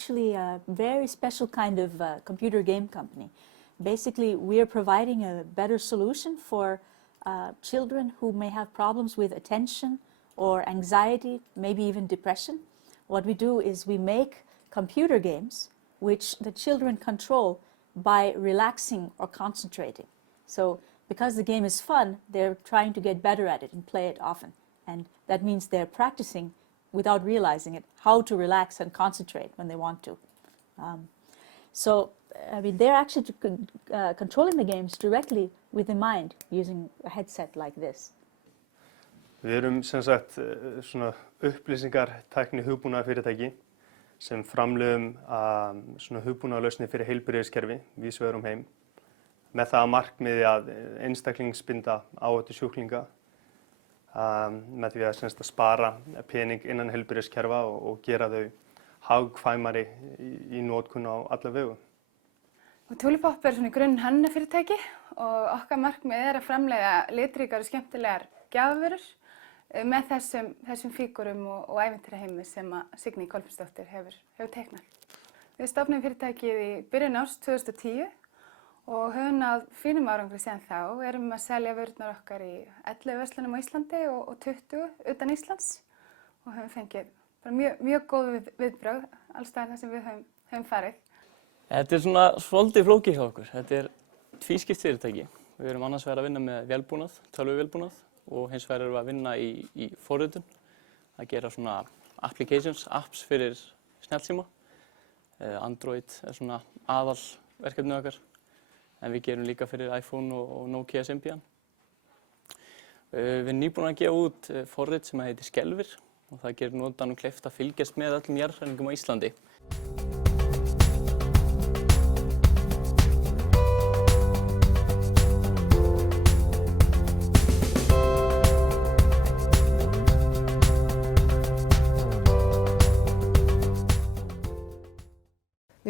actually a very special kind of computer game company. Basically, we are providing a better solution for children who may have problems with attention or anxiety, maybe even depression. What we do is we make computer games which the children control by relaxing or concentrating. So because the game is fun, they're trying to get better at it and play it often. And that means they're practicing, without realizing it, how to relax and concentrate when they want to. They're actually controlling the games directly with the mind using a headset like this. Við erum sem sagt svona upplýsingartækni hugbúnaðarfyrirtæki sem framleiðum svona hugbúnaðarlausnir fyrir heilbrigðiskerfi víðs vegar heim með það að markmiði að einstaklingsbinda áhættu sjúklinga með því að spara pening innan heilbrigðiskerfa og gera þau hagkvæmari í notkun á alla vegu. Tulipop svona grunn hönnunarfyrirtæki og okkar markmið að framleiða litríkar og skemmtilegar gjafavörur með þessum fígúrum og ævintýraheimi sem Signý Kolbeinsdóttir hefur teiknað. Við stofnum fyrirtækið í byrjun árs 2010 og höfum náð fínum árangri síðan þá. Við erum að selja vörurnar okkar í 11 verslunum á Íslandi og 20 utan Íslands og höfum fengið mjög góð viðbrögð alls staðar þar sem við höfum farið. Þetta svona svolítið flókið hjá okkur. Þetta tvískipt fyrirtæki. Við erum annars vegar að vinna með vélbúnað, tölvuvélbúnað og hins vegar erum við að vinna í forritun, að gera svona apps fyrir snjallsíma. Android svona aðalverkefnið okkar, en við gerum líka fyrir iPhone og Nokia Symbian. Við erum nýbúin að gefa út forrit sem heitir Skelfir og það gerir notandanum kleift að fylgjast með öllum jarðhræringum á Íslandi.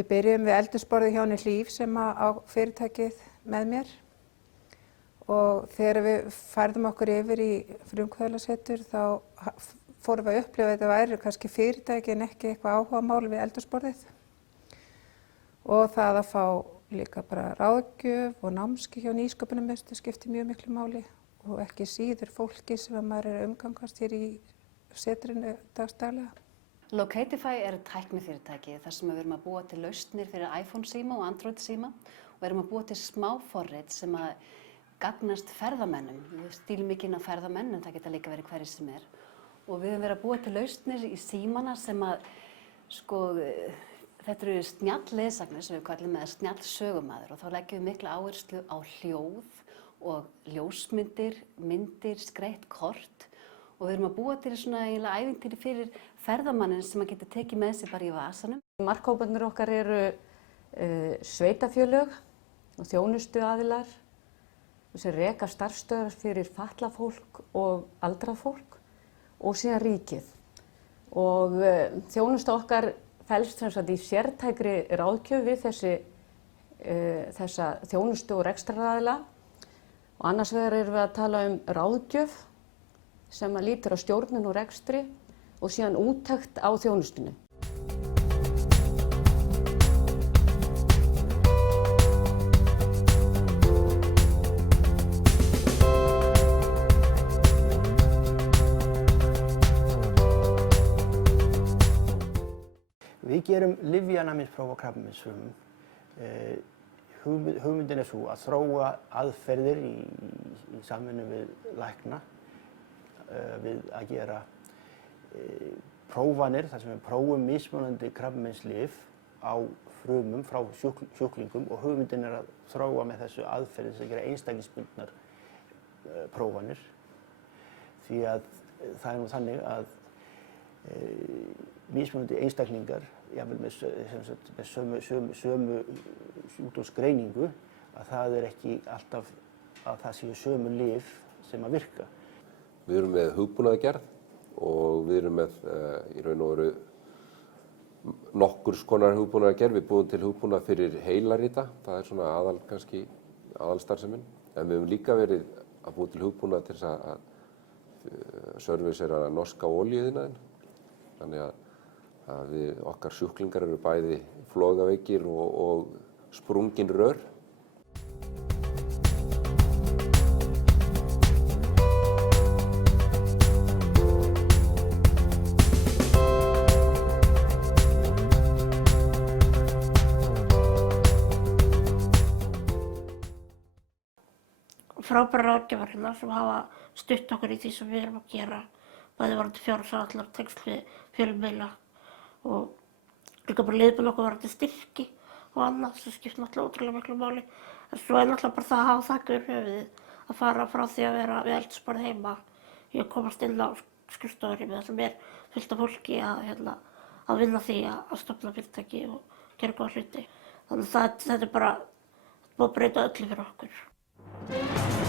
Við byrjum við eldhúsborðið hjá henni Hlíf sem á fyrirtækið með mér og þegar við færðum okkur yfir í frumkvöðlasetur þá fórum við að upplifa að þetta væri kannski fyrirtæki en ekki eitthvað áhugamál við eldhúsborðið og það að fá líka bara ráðgjöf og námskeið hjá Nýsköpunarmiðstöð skiptir mjög miklu máli og ekki síður fólki sem maður umgangast hér í setrinu dagsdaglega. Locatify tæknifyrirtæki þar sem við erum að búa til lausnir fyrir iPhone síma og Android síma og erum að búa til smá forrit sem að gagnast ferðamennum. Við stílmikinn á ferðamenn en það geta líka verið hverjir sem og við höfum verið að búa til lausnir í símana sem að þetta eru snjallleiðsagnir sem við kallum með snjallsögumaður og þá leggjum við mikla áherslu á hljóð og ljósmyndir, myndir, skreytt kort og við erum að búa til svona eiginlega ævintýri fyrir ferðamannin sem að geta tekið með sér bara í vasanum. Markhóparnir okkar eru sveitafélög og þjónustuaðilar sem reka starfsstöðvar fyrir fatlað fólk og aldrað fólk og síðan ríkið. Og þjónusta okkar felst sem sagt í sértækri ráðgjöf við þessa þjónustu og rekstraraðila og annars vegar erum við að tala ráðgjöf sem að lítur á stjórnun og rekstri og síðan úttekt á þjónustunni. Við gerum lyfjanæmispróf á krabbameinsfrumum. Hugmyndin svo að þróa aðferðir í samvinnu við lækna við að gera prófanir þar sem við prófum mismunandi krabbameinslyf á frumum frá sjúklingum og hugmyndin að þróa með þessu aðferði sem gera einstaklingsbundnar prófanir. Því að það nú þannig að mismunandi einstaklingar, jafnvel með sömu sjúkdómsgreiningu, að það ekki alltaf að það séu sömu lyf sem að virka. Við erum með hugbúnaðargerð og við erum með í raun og veru nokkurs konar hugbúnaðargerð. Við búum til hugbúnað fyrir heilarita, það svona aðalstarfsemin. En við höfum líka verið að búa til hugbúnað til þess að servicera norska olíuiðnaðinn. Þannig að að okkar sjúklingar eru bæði flogaveikir og sprungin rör. Frábæra ráðgjafar hérna sem hafa stutt okkur í því sem við erum að gera, bæði varandi fjárhagsáætlanir, tengsl við fjölmiðla og líka bara leiðbeina okkur varandi styrki og annað sem skiptir náttúrulega ótrúlega miklu máli. En svo náttúrulega bara það að hafa þak yfir höfuðið, að fara frá því að vera við eldhúsborðið heima í að komast inn á skrifstofurýmið þar sem fullt af fólki að vinna því að stofna fyrirtæki og gera góða hluti. Þannig að þetta er bara búið að breyta öllu fyrir okkur.